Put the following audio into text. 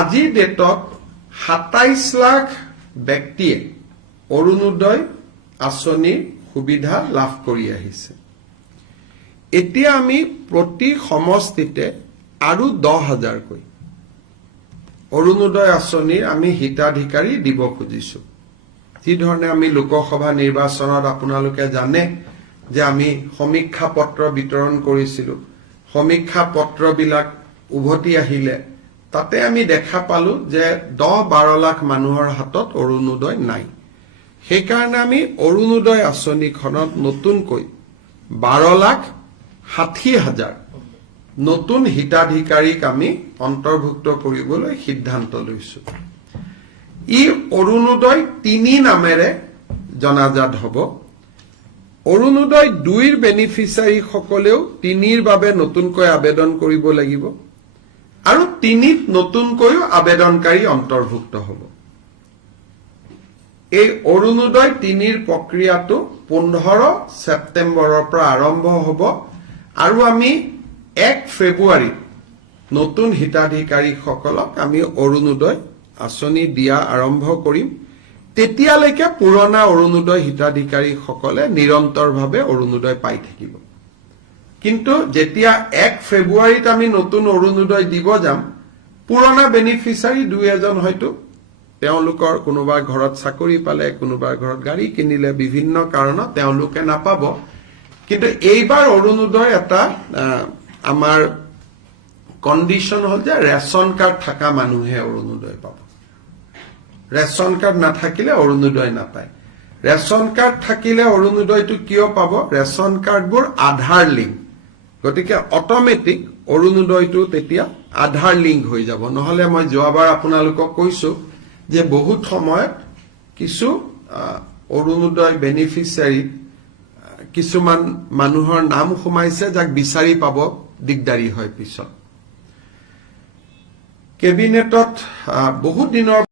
আজিৰ ডেটত সাতাইশ লাখ ব্যক্তিয়ে অৰুণোদয় আঁচনিৰ সুবিধা লাভ কৰি আহিছে। এতিয়া আমি প্ৰতি সমষ্টিতে আৰু দহ হাজাৰকৈ অৰুণোদয় আঁচনিৰ আমি হিতাধিকাৰী দিব খুজিছো। যিধৰণে আমি লোকসভা নিৰ্বাচনত আপোনালোকে জানে যে আমি সমীক্ষা পত্ৰ বিতৰণ কৰিছিলো। সমীক্ষা পত্ৰবিলাক উভতি আহিলে। তাতে আমি দেখা পালো যে দহ বাৰ লাখ মানুহৰ হাতত অৰুণোদয় নাই। সেইকাৰণে আমি অৰুণোদয় আঁচনিখনত নতুনকৈ বাৰ লাখ ষাঠি হাজাৰ নতুন হিতাধিকাৰীক আমি অন্তৰ্ভুক্ত কৰিবলৈ সিদ্ধান্ত লৈছো। ই অৰুণোদয় তিনি নামেৰে জনাজাত হ'ব। অৰুণোদয় দুইৰ বেনিফিচিয়াৰীসকলেও তিনিৰ বাবে নতুনকৈ আবেদন কৰিব লাগিব। আৰু তিনিত নতুনকৈও আবেদনকাৰী অন্তৰ্ভুক্ত হ'ব। এই অৰুণোদয় তিনিৰ প্ৰক্ৰিয়াটো পোন্ধৰ ছেপ্টেম্বৰৰ পৰা আৰম্ভ হ'ব আৰু আমি এক ফেব্ৰুৱাৰীত নতুন হিতাধিকাৰীসকলক আমি অৰুণোদয় আঁচনি দিয়া আৰম্ভ কৰিম। তেতিয়ালৈকে পুৰণা অৰুণোদয় হিতাধিকাৰীসকলে নিৰন্তৰভাৱে অৰুণোদয় পাই থাকিব। কিন্তু যেতিয়া এক ফেব্ৰুৱাৰীত আমি নতুন অৰুণোদয় দিব যাম, পুৰণা বেনিফিচিয়াৰী দুই এজন হয়তো তেওঁলোকৰ কোনোবা ঘৰত চাকৰি পালে কোনোবাৰ ঘৰত গাড়ী কিনিলে, বিভিন্ন কাৰণত তেওঁলোকে নাপাব। কিন্তু এইবাৰ অৰুণোদয় এটা আমাৰ কণ্ডিশ্যন হ'ল যে ৰেচন কাৰ্ড থকা মানুহে অৰুণোদয় পাব। ৰেচন কাৰ্ড নাথাকিলে অৰুণোদয় নাপায়। ৰেচন কাৰ্ড থাকিলে অৰুণোদয়টো কিয় পাব? ৰেচন কাৰ্ডবোৰ আধাৰ লিংক গতিকে অটমেটিক অৰুণোদয়টো তেতিয়া আধাৰ লিংক হৈ যাব। নহলে মই যোৱাবাৰ আপোনালোকক কৈছো যে বহুত সময়ত কিছু অৰুণোদয় বেনিফিচিয়াৰী কিছুমান মানুহৰ নাম সোমাইছে যাক বিচাৰি পাব দিগদাৰী হয় পিছত। কেবিনেটত বহুত দিনৰ